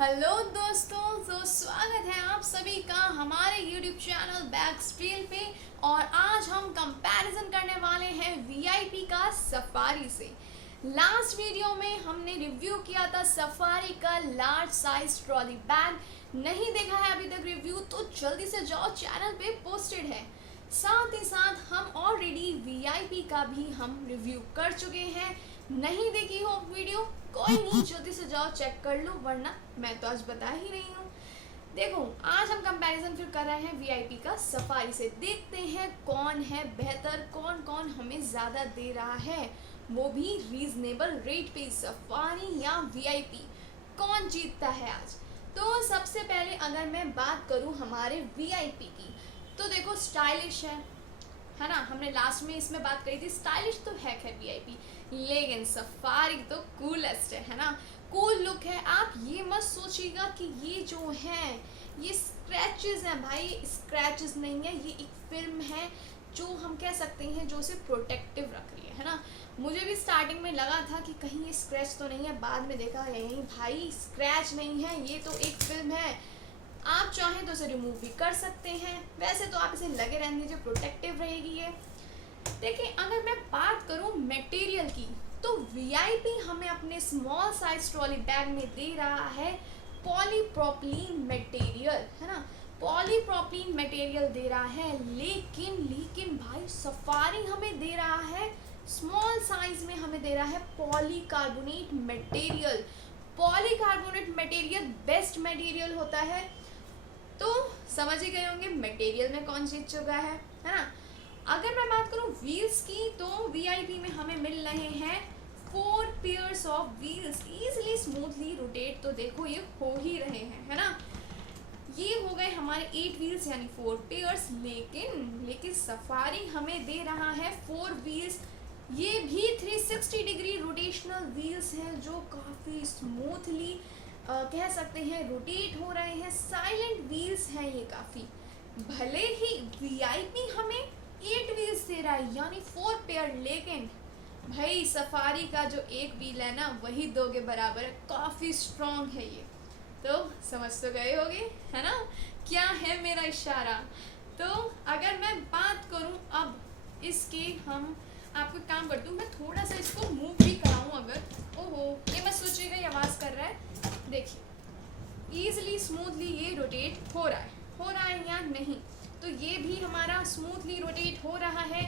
Hello दोस्तों, तो स्वागत है आप सभी का हमारे YouTube चैनल बैकस्ट्रील पे। और आज हम कंपैरिजन करने वाले हैं वीआईपी का सफारी से। लास्ट वीडियो में हमने रिव्यू किया था सफारी का लार्ज साइज ट्रॉली बैग। नहीं देखा है अभी तक रिव्यू तो जल्दी से जाओ, चैनल पे पोस्टेड है। साथ ही साथ हम ऑलरेडी वीआईपी का भी हम रिव्यू कर चुके हैं। नहीं देखी हो वीडियो, कोई नहीं, जल्दी से जाओ चेक कर लो, वरना मैं तो आज बता ही रही हूँ। देखो, आज हम कंपैरिजन फिर कर रहे हैं वीआईपी का सफारी से। देखते हैं कौन है बेहतर, कौन कौन हमें ज़्यादा दे रहा है, वो भी रीजनेबल रेट पे। सफारी या वीआईपी, कौन जीतता है आज। तो सबसे पहले अगर मैं बात करूँ हमारे वीआईपी की, तो देखो स्टाइलिश है ना। हमने लास्ट में इसमें बात करी थी, स्टाइलिश तो है खैर वीआईपी, लेकिन सफारी तो कूलेस्ट है ना। कूल लुक है। आप ये मत सोचिएगा कि ये जो है ये स्क्रैचेस हैं, भाई स्क्रैचेस नहीं है, ये एक फिल्म है जो हम कह सकते हैं जो उसे प्रोटेक्टिव रख रही है ना। मुझे भी स्टार्टिंग में लगा था कि कहीं ये स्क्रैच तो नहीं है, बाद में देखा यही भाई स्क्रैच नहीं है, ये तो एक फिल्म है। आप चाहें तो इसे रिमूव भी कर सकते हैं, वैसे तो आप इसे लगे रहने दीजिए, प्रोटेक्टिव रहेगी ये। देखिए, अगर मैं बात करूं मटेरियल की, तो वीआईपी हमें अपने स्मॉल साइज ट्रॉली बैग में दे रहा है पॉलीप्रोपिलीन मटेरियल, है ना। पॉलीप्रोपिलीन मटेरियल दे रहा है, लेकिन भाई सफारी हमें दे रहा है स्मॉल साइज में, हमें दे रहा है polycarbonate material. Polycarbonate material best material होता है, तो समझ ही गए होंगे मटेरियल में कौन जीत चुका है ना। अगर मैं बात करूं व्हील्स की, तो वीआईपी में हमें मिल रहे हैं 4 pairs of wheels, easily smoothly rotate, तो देखो ये हो ही रहे हैं, है ना। ये हो गए हमारे 8 व्हील्स यानी 4 पेयर्स, लेकिन सफारी हमें दे रहा है 4 व्हील्स, ये भी 360 डिग्री रोटेशनल व्हील्स हैं जो काफ़ी स्मूथली कह सकते हैं रोटेट हो रहे हैं। साइलेंट व्हील्स हैं ये काफ़ी। भले ही वीआईपी हमें 8 व्हील्स दे रहा है यानी 4 पेयर, लेकिन भाई सफारी का जो एक व्हील है ना वही 2 के बराबर है, काफ़ी स्ट्रॉन्ग है ये। तो समझ तो गए होगे, है ना, क्या है मेरा इशारा। तो अगर मैं बात करूं अब इसके, हम आपको काम करती हूँ, मैं थोड़ा सा इसको मूव भी कराऊँ अगर, ओहो ये मत सोचिएगा ये आवाज़ कर रहा है। देखिए ईजिली स्मूथली ये रोटेट हो रहा है या नहीं, तो ये भी हमारा स्मूथली रोटेट हो रहा है।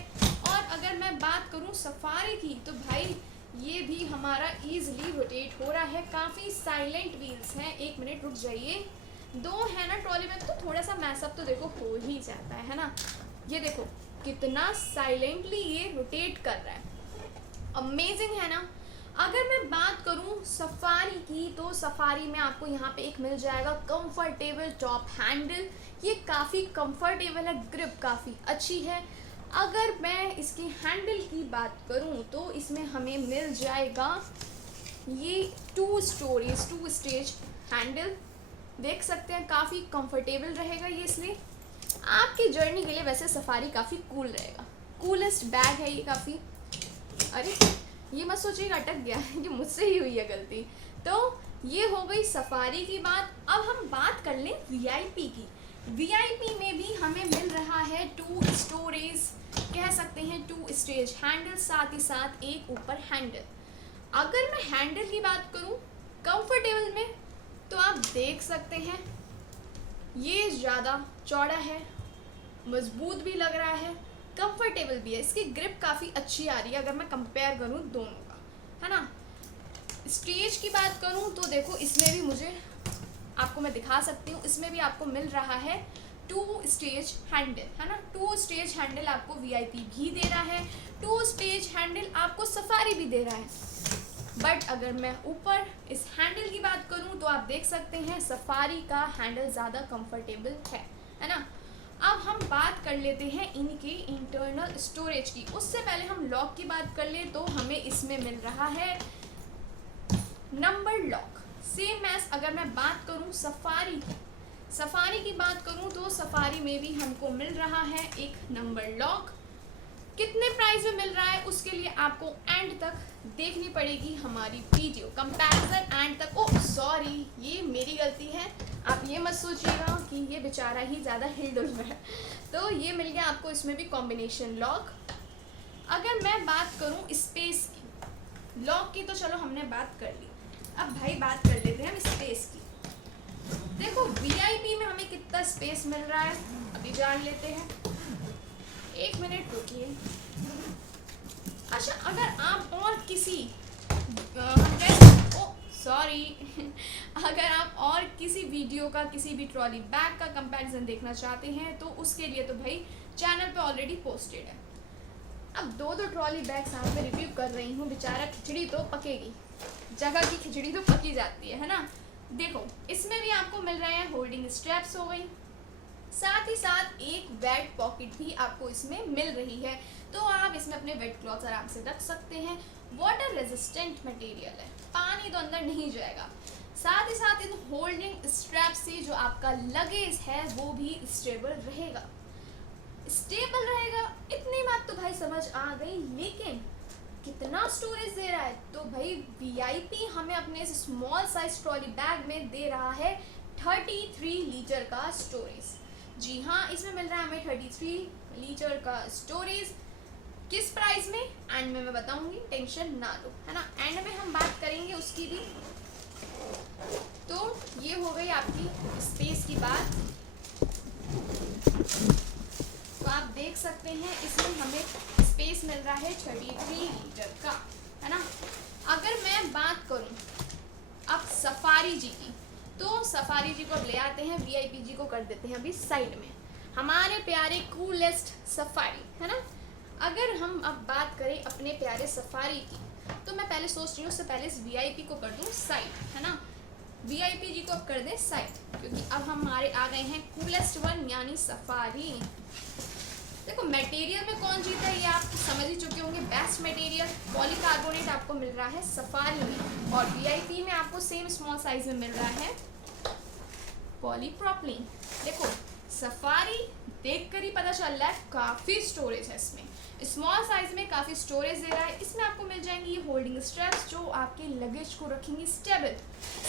और अगर मैं बात करूँ सफारी की, तो भाई ये भी हमारा ईजिली रोटेट हो रहा है, काफ़ी साइलेंट व्हील्स हैं। 1 मिनट रुक जाइए, 2 है ना ट्रॉली में, तो थोड़ा सा मैसअप तो देखो हो ही जाता है ना। ये देखो कितना साइलेंटली ये रोटेट कर रहा है, अमेजिंग है ना। अगर मैं बात करूं सफारी की, तो सफारी में आपको यहाँ पे एक मिल जाएगा कंफर्टेबल टॉप हैंडल, ये काफ़ी कंफर्टेबल है, ग्रिप काफ़ी अच्छी है। अगर मैं इसकी हैंडल की बात करूं, तो इसमें हमें मिल जाएगा ये 2 स्टेज हैंडल, देख सकते हैं काफ़ी कंफर्टेबल रहेगा ये, इसलिए आपकी जर्नी के लिए वैसे सफारी काफ़ी कूल रहेगा। कूलेस्ट बैग है ये काफ़ी। अरे ये मत सोचिएगा अटक गया है, ये मुझसे ही हुई है गलती। तो ये हो गई सफारी की बात। अब हम बात कर लें वीआईपी की। वीआईपी में भी हमें मिल रहा है 2 स्टोरेज, कह सकते हैं 2 स्टेज हैंडल, साथ ही साथ एक ऊपर हैंडल। अगर मैं हैंडल की बात करूं कंफर्टेबल में, तो आप देख सकते हैं ये ज़्यादा चौड़ा है, मजबूत भी लग रहा है, कंफर्टेबल भी है, इसकी ग्रिप काफ़ी अच्छी आ रही है अगर मैं कंपेयर करूँ दोनों का, है ना। स्टेज की बात करूँ तो देखो इसमें भी मुझे, आपको मैं दिखा सकती हूँ, इसमें भी आपको मिल रहा है 2 स्टेज हैंडल, है ना। 2 स्टेज हैंडल आपको वीआईपी भी दे रहा है, 2 स्टेज हैंडल आपको सफारी भी दे रहा है। बट अगर मैं ऊपर इस हैंडल की बात करूं, तो आप देख सकते हैं सफारी का हैंडल ज़्यादा कंफर्टेबल है ना। अब हम बात कर लेते हैं इनके इंटरनल स्टोरेज की। उससे पहले हम लॉक की बात कर ले, तो हमें इसमें मिल रहा है नंबर लॉक, सेम एज अगर मैं बात करूं सफारी की बात करूं, तो सफारी में भी हमको मिल रहा है एक नंबर लॉक। कितने प्राइस में मिल रहा है उसके लिए आपको एंड तक देखनी पड़ेगी हमारी वीडियो कंपैरिजन एंड तक। ओ सॉरी, ये मेरी गलती है, आप ये मत सोचिएगा कि ये बेचारा ही ज़्यादा हिलडुल में है। तो ये मिल गया आपको इसमें भी कॉम्बिनेशन लॉक। अगर मैं बात करूँ स्पेस की, लॉक की तो चलो हमने बात कर ली, अब भाई बात कर लेते हैं हम स्पेस की। देखो वीआईपी में हमें कितना स्पेस मिल रहा है अभी जान लेते हैं। 1 मिनट रुकिए। अच्छा, अगर आप और किसी अगर आप और किसी वीडियो का, किसी भी ट्रॉली बैग का कंपैरिजन देखना चाहते हैं तो उसके लिए तो भाई चैनल पे ऑलरेडी पोस्टेड है। अब दो ट्रॉली बैग साथ में रिव्यू कर रही हूँ, बेचारा खिचड़ी तो पकेगी, जगह की खिचड़ी तो पकी जाती है ना। देखो इसमें भी आपको मिल रहे हैं होल्डिंग स्ट्रैप्स हो गई, साथ ही साथ एक वेट पॉकेट भी आपको इसमें मिल रही है, तो आप इसमें अपने वेट क्लॉथ्स आराम से रख सकते हैं। वाटर रेजिस्टेंट मटेरियल है, पानी तो अंदर नहीं जाएगा। साथ ही साथ इन होल्डिंग स्ट्रैप से जो आपका लगेज है वो भी स्टेबल रहेगा। इतनी बात तो भाई समझ आ गई, लेकिन कितना स्टोरेज दे रहा है? तो भाई वीआईपी हमें अपने स्मॉल साइज ट्रॉली बैग में दे रहा है 33 लीटर का स्टोरेज। जी हाँ, इसमें मिल रहा है हमें 33 लीटर का स्टोरेज। किस प्राइस में एंड में मैं बताऊंगी, टेंशन ना लो, है ना। एंड में हम बात करेंगे उसकी भी। तो ये हो गई आपकी स्पेस की बात। तो आप देख सकते हैं इसमें हमें स्पेस मिल रहा है 33 लीटर का, है ना। अगर मैं बात करूं अब सफारी जी की, तो सफारी जी को अब ले आते हैं, वीआईपी जी को कर देते हैं अभी साइड में। हमारे प्यारे कूलेस्ट सफारी, है ना। अगर हम अब बात करें अपने प्यारे सफारी की, तो मैं पहले सोच रही हूँ उससे पहले इस वीआईपी को कर दूँ साइड, है ना। वीआईपी जी को अब कर दें साइड, क्योंकि अब हमारे आ गए हैं कूलेस्ट वन यानी सफारी। देखो मटेरियल में कौन जीता है ये आप समझ ही चुके होंगे। बेस्ट मटेरियल पॉलीकार्बोनेट आपको मिल रहा है सफारी में, और वीआईपी में आपको सेम स्मॉल साइज में मिल रहा है पॉलीप्रोपिलीन। देखो सफारी देखकर ही पता चल रहा है काफ़ी स्टोरेज है इसमें, स्मॉल साइज में काफ़ी स्टोरेज दे रहा है। इसमें आपको मिल जाएंगी ये होल्डिंग स्ट्रैप्स जो आपके लगेज को रखेंगी स्टेबल।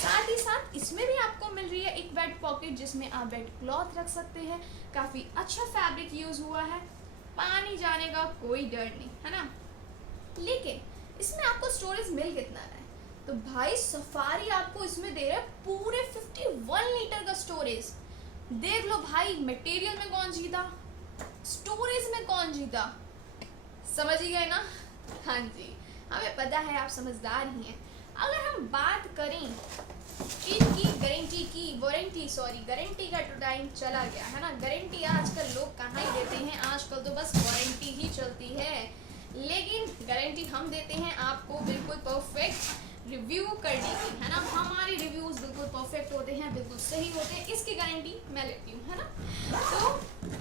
साथ ही साथ इसमें भी आपको मिल रही है एक वेट पॉकेट जिसमें आप वेट क्लॉथ रख सकते हैं। काफ़ी अच्छा फैब्रिक यूज़ हुआ है, पानी जाने का कोई डर नहीं, है ना। लेकिन इसमें आपको स्टोरेज मिल कितना रहा है? तो भाई सफारी आपको इसमें दे रहा है पूरे 51 लीटर का स्टोरेज। देख लो भाई, मटेरियल में कौन जीता, स्टोरेज में कौन जीता, समझ ही गए ना। हाँ जी, हमें पता है आप समझदार ही हैं। अगर हम बात करें इनकी गारंटी की, गारंटी का तो टाइम चला गया, है ना। गारंटी आजकल लोग कहाँ ही देते हैं, आजकल तो बस वारंटी ही चलती है। लेकिन गारंटी हम देते हैं आपको बिल्कुल परफेक्ट रिव्यू करने की, है ना। हमारे रिव्यूज बिल्कुल परफेक्ट होते हैं, बिल्कुल सही होते हैं, इसकी गारंटी मैं लेती हूँ, है ना। तो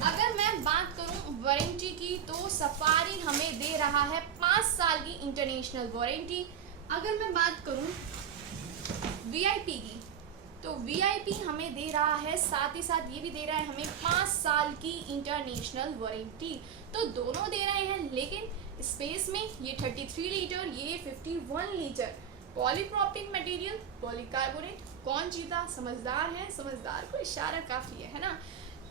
अगर मैं बात करूँ वारंटी की, तो सफारी हमें दे रहा है 5 साल की इंटरनेशनल वारंटी। अगर मैं बात करूँ वीआईपी की, तो वीआईपी हमें दे रहा है, साथ ही साथ ये भी दे रहा है हमें 5 साल की इंटरनेशनल वारंटी। तो दोनों दे रहे हैं, लेकिन स्पेस में ये 33 लीटर, ये 51 लीटर। पॉलीप्रोपिलीन मटेरियल, पॉलीकार्बोनेट, कौन जीता? समझदार है, समझदार को इशारा काफ़ी है ना।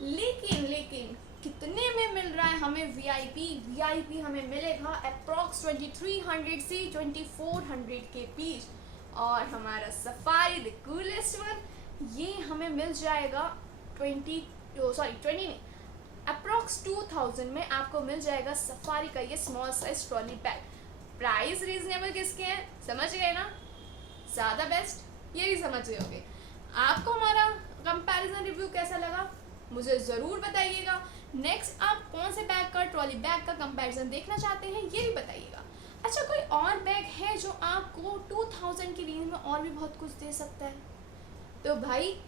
लेकिन कितने में मिल रहा है हमें वीआईपी हमें मिलेगा अप्रॉक्स 2300 से 2400 के बीच। और हमारा सफारी द कूलेस्ट वन, ये हमें मिल जाएगा 20 नहीं, अप्रॉक्स 2000 में आपको मिल जाएगा सफारी का ये small size trolley bag. Price reasonable किसके हैं, समझ गए ना। ज़्यादा बेस्ट ये भी समझ गए होंगे। आपको हमारा कंपैरिजन रिव्यू कैसा लगा मुझे ज़रूर बताइएगा। नेक्स्ट आप कौन से बैग का, ट्रॉली बैग का कंपैरिजन देखना चाहते हैं ये भी बताइएगा। अच्छा, कोई और बैग है जो आपको 2000 की रेंज में और भी बहुत कुछ दे सकता है? तो भाई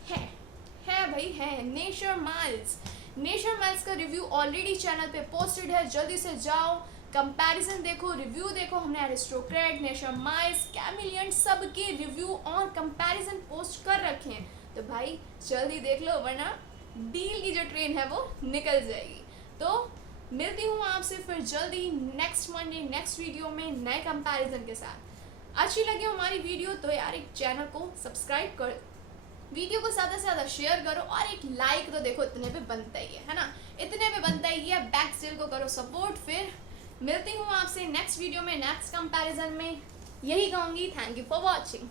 है नेचर माइल्स का रिव्यू ऑलरेडी चैनल पे पोस्टेड है, जल्दी से जाओ कंपैरिजन देखो, रिव्यू देखो। हमने एरिस्टोक्रेट, नेचर माइल्स, कैमिलियन सब के रिव्यू और कंपैरिजन पोस्ट कर रखे हैं। तो भाई जल्दी देख लो, वरना डील की जो ट्रेन है वो निकल जाएगी। तो मिलती हूँ आपसे फिर जल्दी नेक्स्ट मंडे नेक्स्ट वीडियो में नए कंपैरिजन के साथ। अच्छी लगी हमारी वीडियो तो यार एक चैनल को सब्सक्राइब कर, वीडियो को ज़्यादा से ज़्यादा शेयर करो और एक लाइक तो देखो इतने पे बनता ही है ना, इतने पे बनता ही है। बैक स्टिल को करो सपोर्ट। फिर मिलती हूँ आपसे नेक्स्ट वीडियो में नेक्स्ट कंपैरिजन में। यही कहूँगी, थैंक यू फॉर वॉचिंग।